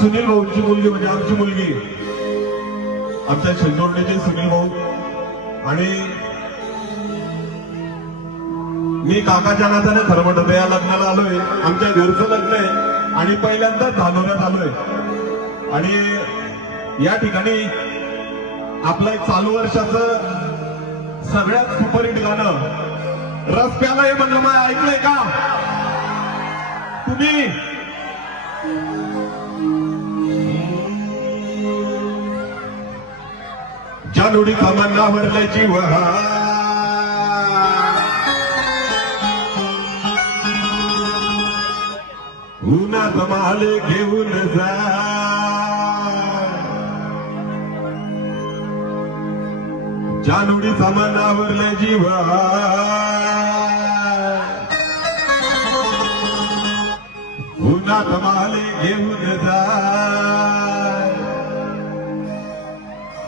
सुनील भाऊची मुलगी म्हणजे आमची मुलगी, आमच्या शिंदोडणीचे सुनील भाऊ आणि मी काकाच्या नात्याने खरं म्हणत या लग्नाला आलोय. आमच्या घरचं लग्न आहे आणि पहिल्यांदाच धानोऱ्यात आलोय. आणि या ठिकाणी आपलं एक चालू वर्षाचं सगळ्यात सुपरहिट गाणं रस प्याला हे म्हणलं मग ऐकलंय का तुम्ही? जानुडी कामांनावरले जीव उन्हात माले घेऊन जा, जानुडी सामानावरले जीव उन्हात माले घेऊन जा,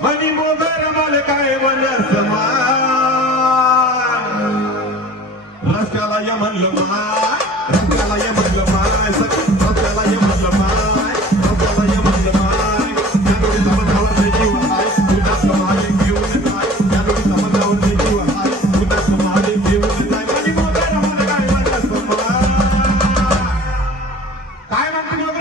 मनी मोगर मला काय म्हणस मा, रस्त्याला ये म्हणलं माय, रस्त्याला ये म्हणलं माय, रस्त्याला ये म्हणलं माय, रस्त्याला ये म्हणलं माय, जानुडी सामानावरले जीव हाय उन्हात माले घेऊन जाय, जानुडी सामानावरले जीव हाय उन्हात माले घेऊन जाय, मनी मोगर मला काय म्हणस मा. काय म्हणते मोगर?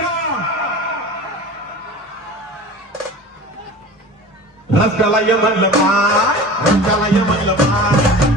रस्त्याला ये म्हणलं माय, रस्त्याला ये म्हणलं माय.